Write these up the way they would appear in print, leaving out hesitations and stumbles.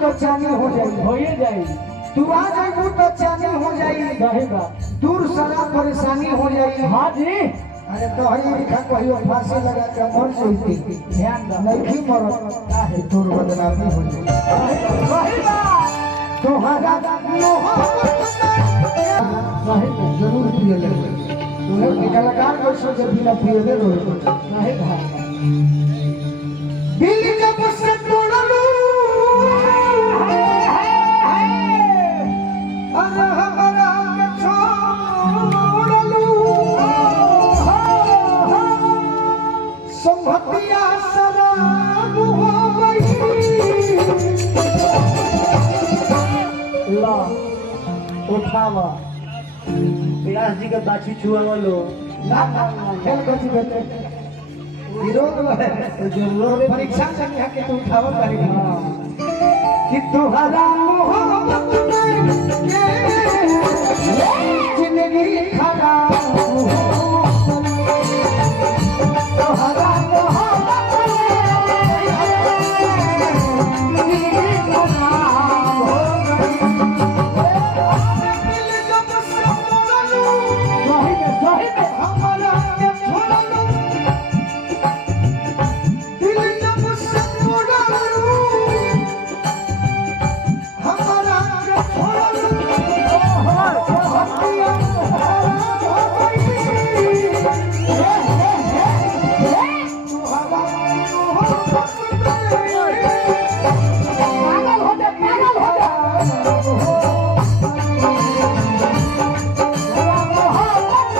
तो चानी हो जाएगी, हो ही जाएगी। तू आ जाएगी तो चानी हो जाएगी, रहेगा दूर सारा परेशानी हो जाएगी। हाँ जी अरे तो ही लिखा कहियो फांसी लगा के मर जाती, ध्यान दो नहीं मरत काहे तोर बदनामी हो जाए। रहेगा तोहरा मोहब्बत जरूर पिए लगे, तुम्हें कलाकार को सोचे बिना पिए दे रो रहेगा दिल जब से तोड़लू अरे हमरा के छोड़लू संभतिया शराब हो गई। ला उठावा व्यास जी के बाछी छुआ लो ना खेल कर जीते विरोध में जरूर परीक्षा से यहाँ के तू उठावा करेगा कि तोहरा मोहब्बत में जिंदगी खराब हो तोहरा मोहब्बत में जिंदगी खराब हो दिल जब से तोड़लू हमरा के छोड़लू दिल जब से तोड़लू हमरा के छोड़लू हटिया खराब हो गई। तोहरा मोहब्बत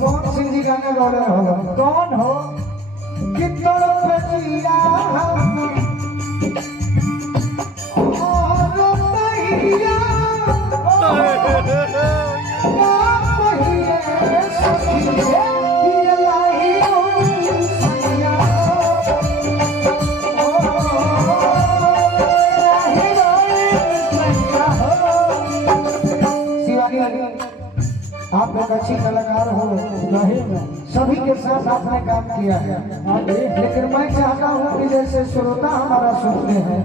कौन सिंह जी गाना गा रहे हो? कौन हो कि तड़प जिया और पहिया पहिए सखिए पियलाई सैया शिवानी आप एक अच्छी कलाकार हो, रहेगा सभी के साथ आपने काम किया है, लेकिन मैं चाहता हूँ कि जैसे श्रोता हमारा सुनते हैं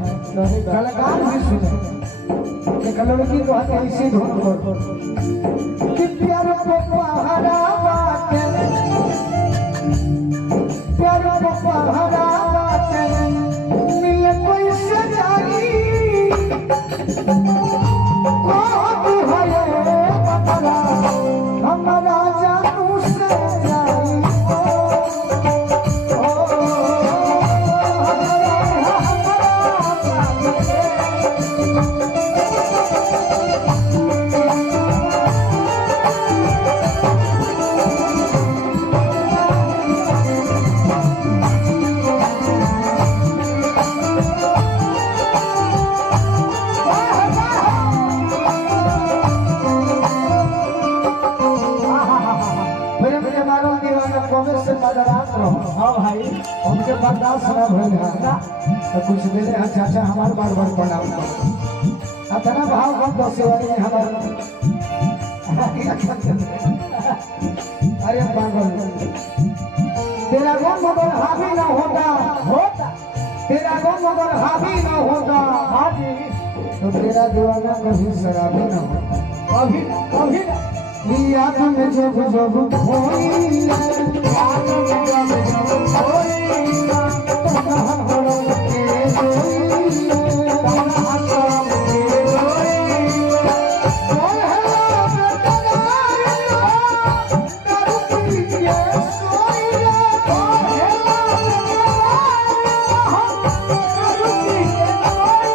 कलाकार भी सुने। एक लड़की को ऐसी धुन पर कि प्यार को पहरा बाटे प्यार को पहरा बाटे मिले कोई सजाई हमारा जानू से जाई हाँ भाई उनके बर्दाश्त न भइल है तो कुछ देर है चाचा हमार बार बार प्रणाम अतना भाव हम दस वाली हमार अरे पागल तेरा गम मगर हावी न होता तेरा गम मगर हावी न होता हाँ जी तो तेरा दीवाना कभी शराबी न होता कभी कभी याद में जब जब खोई याद में जब जब खोई तो कहाँ भरो के रोई कहाँ शाम के रोई कौन है बेकरार कर पीछे सोई कौन है बेकरार कर पीछे सोई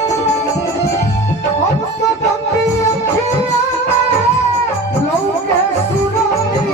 अब तो दम्बी अखियाँ लौके सुनाई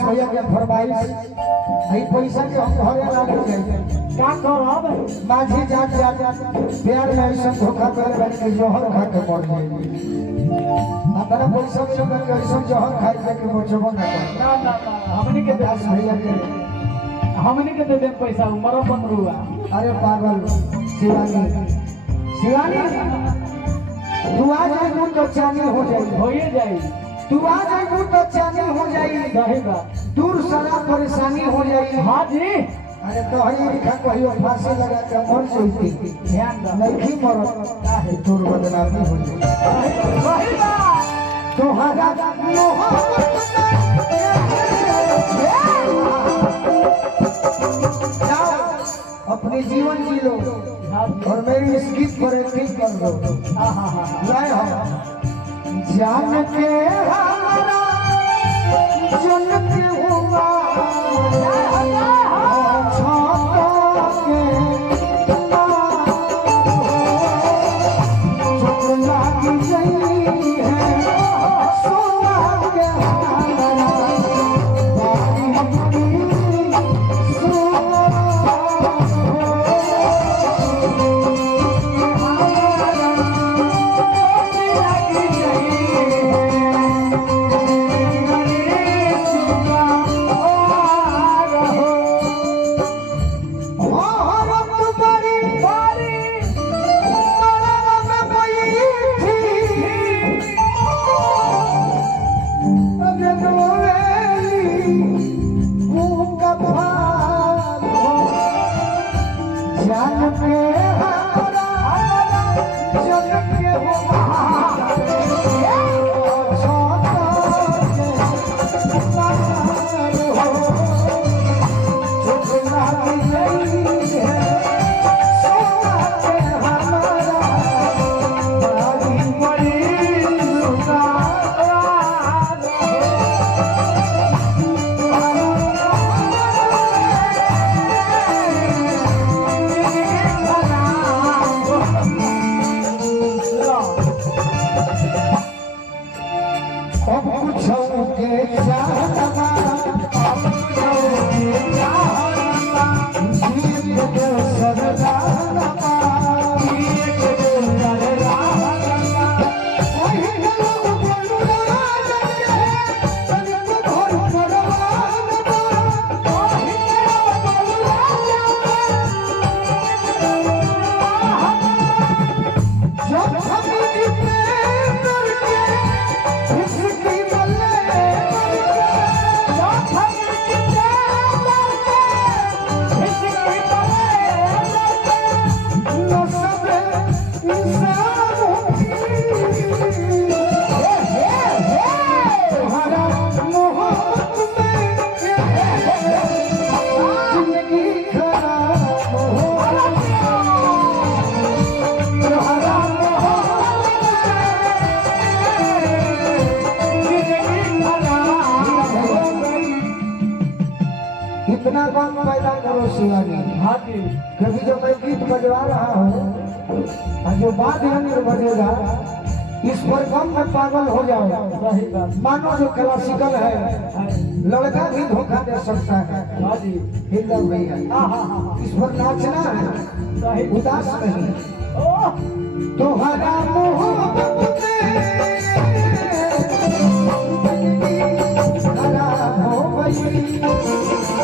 विकास भैया के फरमाइश आई पैसा के हम घरे ना ले जाए का करब माझी जात प्यार में ऐसा धोखा करे बन के जोहर खा के मर जाए अपना पैसा में लगा के ऐसा जोहर खाए के बचबो ना कर ना ना ना हमनी के विकास भैया के हमनी के दे दे पैसा मरो बनरुआ अरे पागल शिवानी शिवानी तू आ जाए तो चानी हो जाए होइए जाई तू आ जाए तो चानी हो जाए सही बात दूर सारा परेशानी हो जाए हां जी अरे तो ही लिखा कहियो फांसी लगा के मर जाती ध्यान दो नहीं मरत काहे दूर बदनामी हो जाए सही बात तोहरा मोहब्बत जाओ अपने जीवन जी लो और मेरी इस गीत पर एक कर दो लाए हम जान के हमारा जन के हुआ इतना कौन पैदा करो शिवानी हाँ जी क्योंकि जो मैं गीत बजवा रहा हूँ और जो बाद में बजेगा इस पर कम में पागल हो जाओ सही बात मानो जो क्लासिकल है लड़का भी धोखा दे सकता है हाँ जी हिलर भैया इस पर नाचना है सही उदास नहीं ओह तुम्हारा मोहब्बत खराब हो गई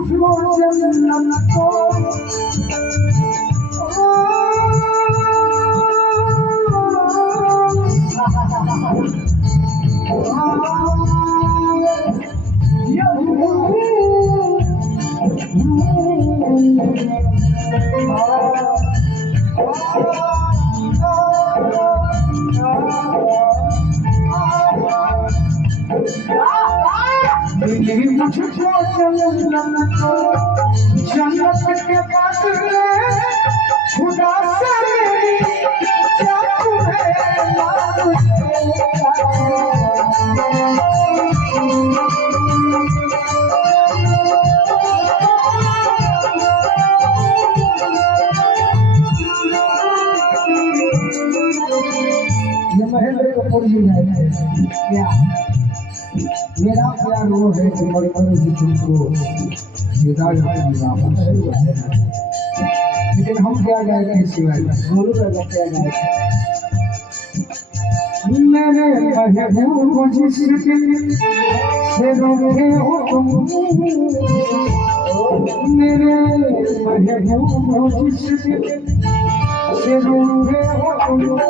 मुझको जन्नत को मुझको जन्नत के बाद खुदा से मेरी क्या तुम्हें ये महेंद्र कपूर जी गाए थे क्या मेरा प्यार वो है कि मरकर भी तुमको हिदायत की वापस लेकिन हम क्या गाए थे सिवाय बोलो क्या गाए थे मेरे महबूब जिस दिन से रोके हो तुम मेरे महबूब जिस दिन से रोके हो तुम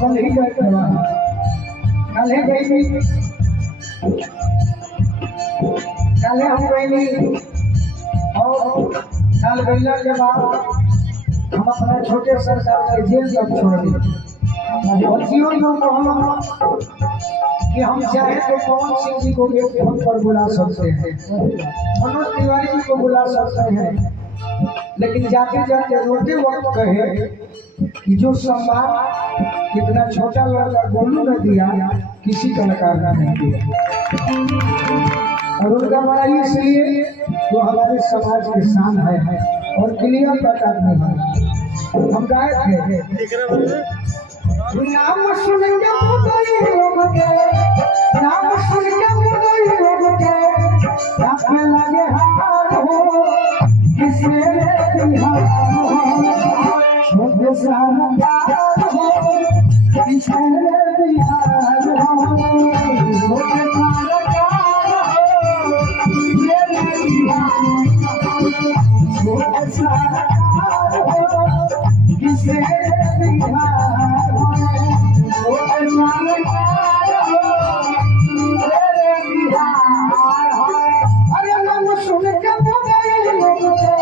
कल ही गए कल है गई कल हम गई और कल गईला के बाद हम अपने छोटे सरकार के जेल तक छोड़ दिए और जीवन में कहना कि हम चाहे तो पवन सिंह जी को भी फोन पर बुला सकते हैं मनोज तिवारी जी को बुला सकते हैं लेकिन जाते जाते रोते वक्त कहे कि जो सम्मान कितना छोटा लड़का गोलू ने दिया किसी कलाकार का नहीं दिया और उनका बड़ा इसलिए जो हमारे समाज के शान है और क्लियर कट आदमी है हम गाए थे नाम सुन के मुदई लोग के नाम सुन के मुदई लोग के आपने लगे हार हो किसे बिहार हो छोटे सानदार हो किसे बिहार हो छोटे सानदार हो ये बिहार छोटे सानदार हो किसे बिहार हो छोटे सानदार हो ये बिहार हो अरे नाम सुन के मुदई लोग के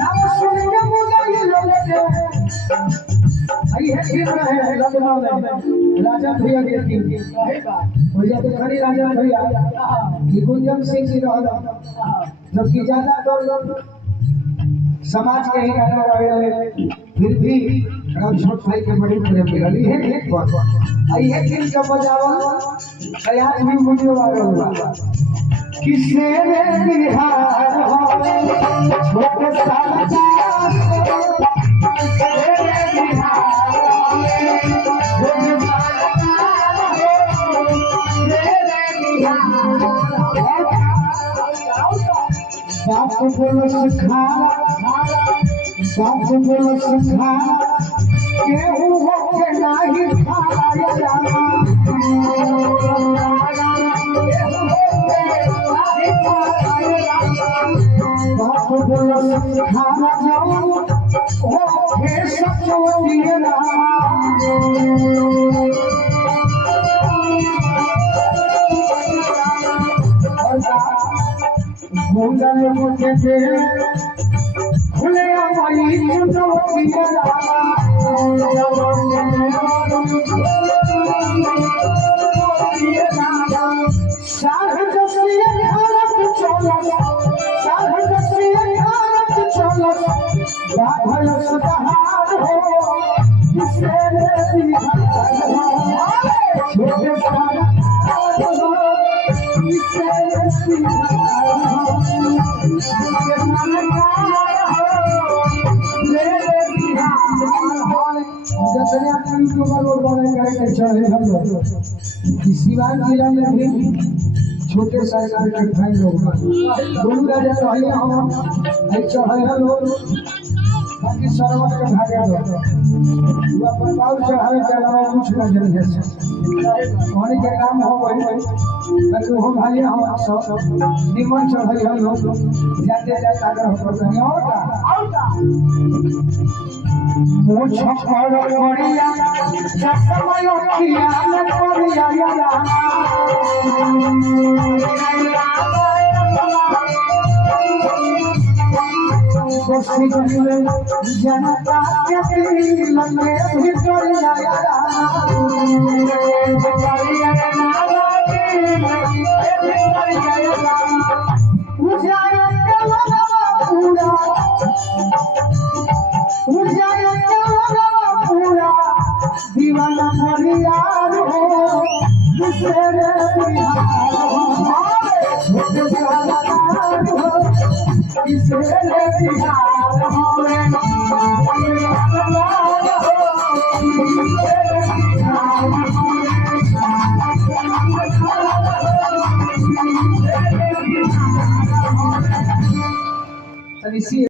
नाम सुन के मुदई लोग के ये टीम रहे लखनऊ में राजा भैया के टीम भैया तो खड़ी राजा भैया गुंजन सिंह जी रहला जबकि ज्यादा लोग समाज के ही गाना गावे फिर भी छोट भाई के बड़ी प्रेम मिलल है एक बात आई है टीम का बजावल कयास भी मुझे वाला हुआ किसने बिहार हो छोटे साल बाप बोलो सिखा बाप बोलो सिखा केहू हो के नाही खाया जाना बाप बोलो सिखा जाओ हो के सचो दियना भूल मुझे खुले हमारी साढ़ दस भारत चौदह साढ़ दस सिवान जिला में भी छोटे सरकार के भाई लोग दोनों राजा रहे हम चढ़े लोग बाकी सरवर के भागे दो वो अपन बाबू चढ़ावे के अलावा कुछ न जरूर है होने के काम हो गई ताकि वो भाई हम सब निमन चढ़े हम लोग जाते जाते आगे हो करते और का वो छपर बढ़िया समय किया न बढ़िया यारा कोसी गले जनता के दिल में भितरिया यारा उजाया के लगवा पूरा उजाया के लगवा पूरा दीवाना मरिया हो दूसरे बिहार हो छोटे सारा हो इसरे बिहार हो इसी